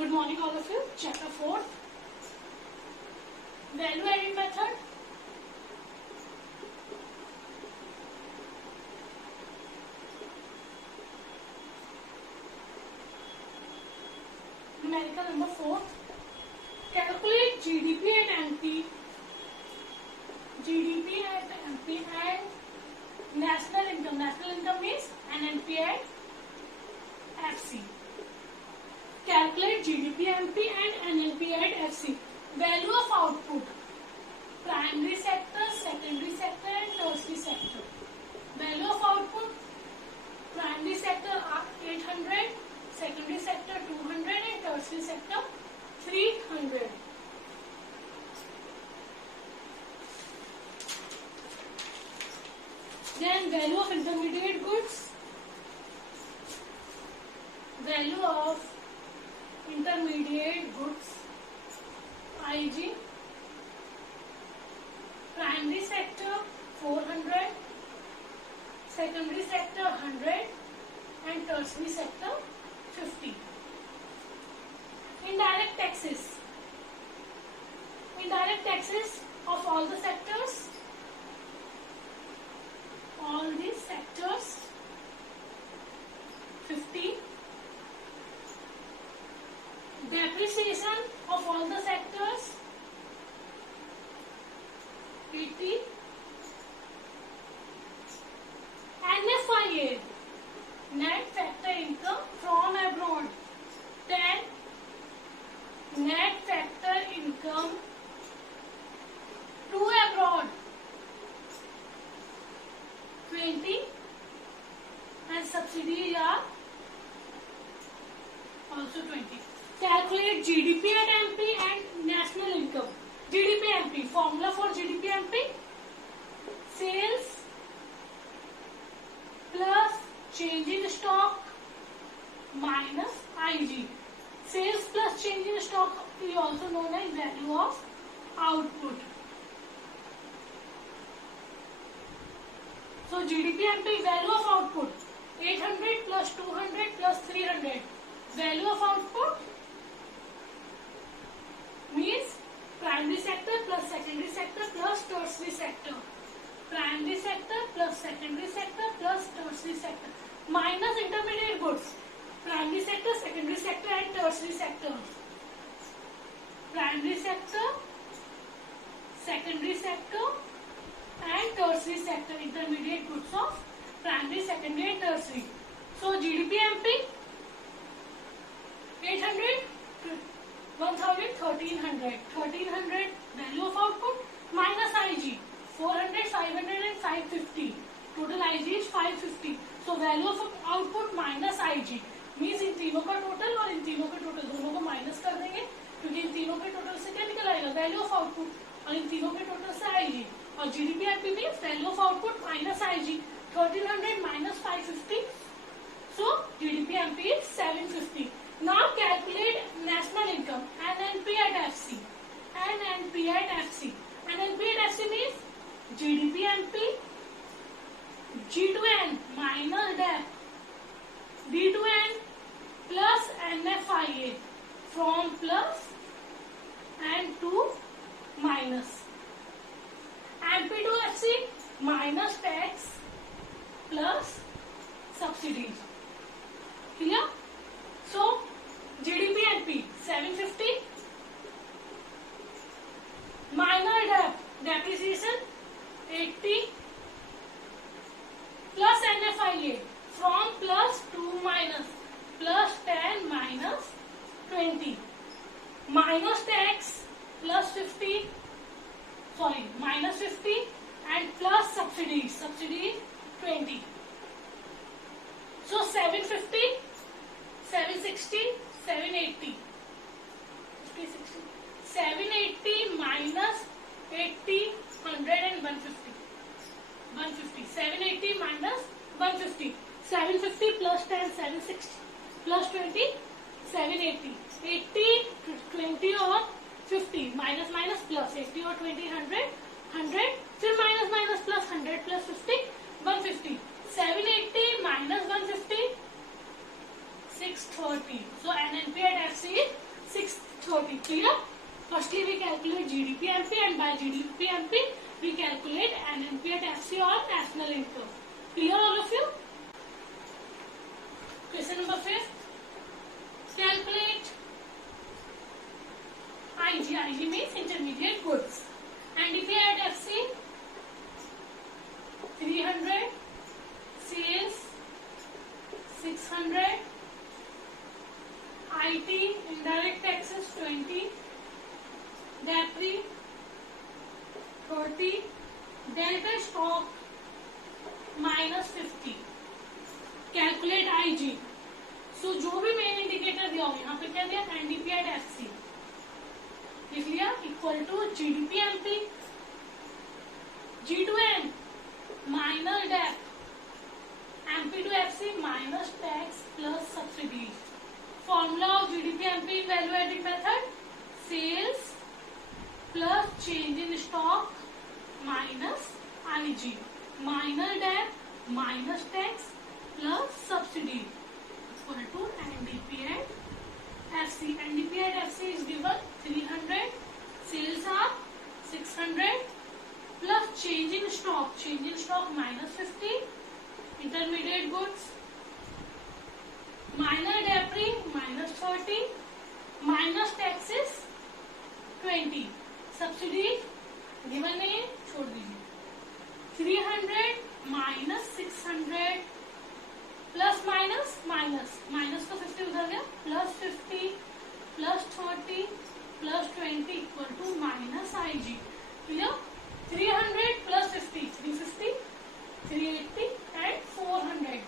Good morning, all of you. Chapter 4, value added method. Numerical number 4. Calculate GDP and MP. GDP and MP and national income. National income means NNP and FC. Calculate GDP, MP and NNP and FC. Value of output. Primary sector, secondary sector and tertiary sector. Value of output. Primary sector 800, secondary sector 200 and tertiary sector 300. Then value of intermediate goods. Value of intermediate goods IG. Primary sector 400, secondary sector 100 and tertiary sector 50. Indirect taxes. Indirect taxes of all the sectors. All these sectors 50. Depreciation of all the sectors 80. NFIA, net factor income from abroad 10. Net factor income to abroad 20. And subsidies are also 20. Calculate GDP and MP and national income. GDP MP. Formula for GDP MP. Sales plus change in stock minus IG. Sales plus change in stock is also known as value of output. So GDP MP value of output 800 plus 200 plus 300. Value of output means primary sector plus secondary sector plus tertiary sector. Primary sector plus secondary sector plus tertiary sector minus intermediate goods. Primary sector, secondary sector and tertiary sector. Primary sector, secondary sector and tertiary sector. Intermediate goods of primary, secondary and tertiary. So GDP MP 800, 1000, 1300. 1300 value of output minus IG 400, 500 and 550. Total IG is 550. So value of output minus IG means इन तीनों का total और इन तीनों का total दोनों को minus कर देंगे क्योंकि इन तीनों के टोटल से क्या निकल आएगा वैल्यू ऑफ आउटपुट और इन तीनों के टोटल से आईजी और GDP MP means value of output minus IG 1300 minus 550. So GDP MP is 750. Now calculate national income NNP at FC. NNP at FC. NNP at FC means GDP MP G to N minus DAP D to N plus NFIA from plus and to minus. MP to FC minus tax plus subsidies. Clear? So GDP NP 750 minor DAP depreciation 80 plus NFIA from plus to minus plus 10 minus 20 minus tax plus 50 minus 50 and plus subsidies 20. So 750 760 780 780 minus 80 100 and 150 780 minus 150 750 plus 10 760 plus 20 780 80 20 और 50 minus minus plus 80 और 20 100 फिर minus minus plus 100 plus 50 150 780 minus 150 630. So NNP at FC is 30. Clear? Firstly, we calculate GDP-MP, and by GDP-MP, we calculate NMP at FC or national income. Clear, all of you? Question number 5. Calculate IG. IG means intermediate goods. NDP at FC 300, sales 600, IT indirect taxes 20, DAPRI 30, delta stock minus 50. Calculate IG. सो जो भी main indicator दिया हो, यहाँ पे क्या दिया, NDP at FC लिख लिया, equal to GDP MP G to N minus dep MP to FC minus tax plus subsidies. Formula of GDP MP in value adding method, sales plus change in stock minus IG minus dep minus tax plus subsidy equal to NDP at FC. NDP at FC is given 300, sales are 600 plus change in stock minus 50, intermediate goods minus DAPRI minus 30 minus taxes 20, subsidy given नहीं है, छोड़ दीजिए. 300 minus 600 plus minus minus minus का 50 उधर गया, plus 50 plus 30 plus 20 equal to minus IG. Clear? 300 plus 50 350 380 and 400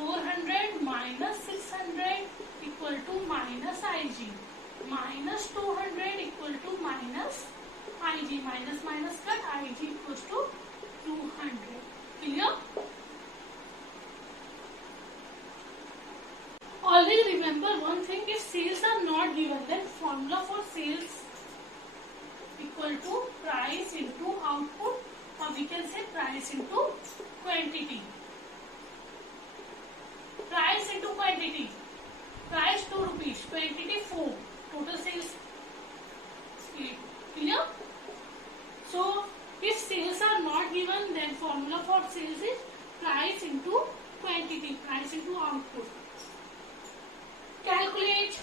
400 minus 600 equal to minus IG minus 200 equal to minus IG minus minus cut IG equal to 200. Clear? Always remember one thing, if sales are not given, then formula for sales equal to price into output, or we can say price into quantity. Price into quantity. Price 2 rupees, quantity 4, total sales 8. Clear? So if sales are not given, then formula for sales is price into quantity, price into output. Calculate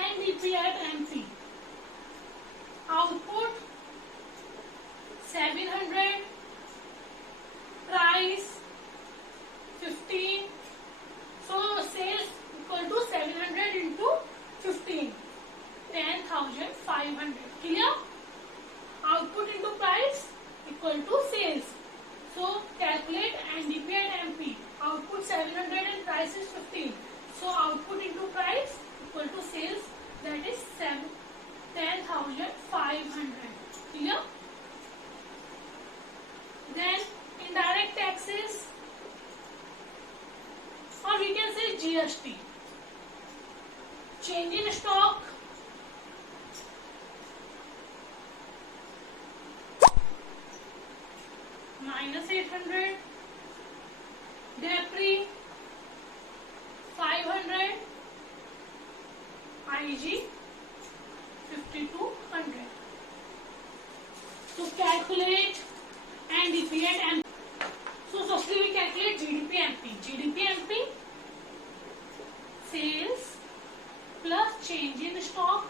NDP at MP. Output 700, price 15. So sales equal to 700 into 15, 10,500. Clear? Output into price equal to sales. So calculate NDP at MP. Output 700 and price is 15. So output into price equal to sales, that is 10,500. Clear? Then indirect taxes, or we can say GST. Change in stock minus 800, DAPRI 500, IG 5200. So calculate NDP and MP. So firstly we calculate GDP MP. GDP MP, sales plus change in stock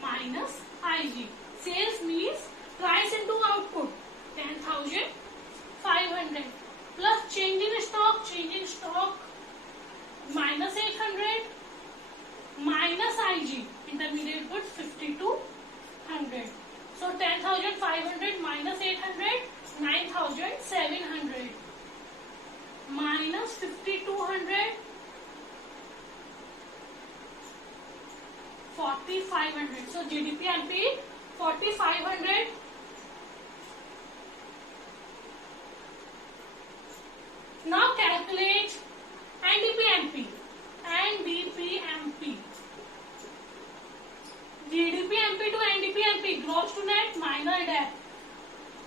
minus IG. Sales means price into output 10,500 plus change in stock minus 800 minus IG intermediate goods 5200. So 10,500 minus 800 9,700 minus 5,200 4,500. So GDP MP 4,500. Now calculate NDP-MP. NDP-MP. GDP-MP to NDP-MP. Gross to net minus debt.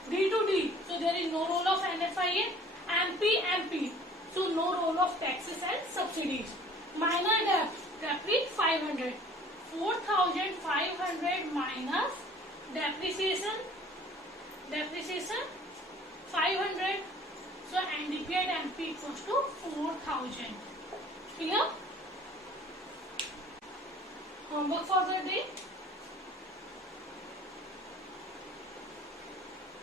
D to D. So there is no role of NFIA. MP-MP. So no role of taxes and subsidies. Minus debt. DAPRI 500. 4,500 minus depreciation 500. So NDP at MP equals to 4,000. Clear? Homework for the day.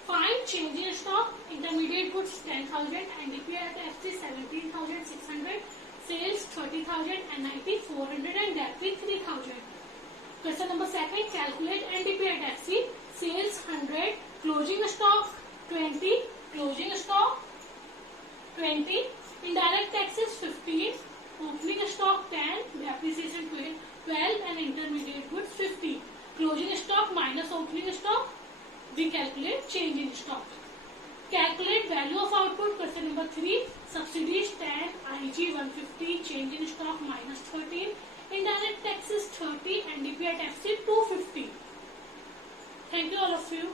Find change in stock. Intermediate goods 10,000, NDP at FC 17,600, sales 30,000, NIP 400 and debit 3,000. Question number 2. Calculate NDP at FC. Sales 100, closing stock 20, closing stock 20, indirect taxes 15, opening stock 10, depreciation 12 and intermediate goods 50. Closing stock minus opening stock, we calculate change in stock. Calculate value of output. Question number 3. Subsidies 10, IG 150, change in stock minus 13, indirect taxes 30, NDP at FC 250. Thank you all of you.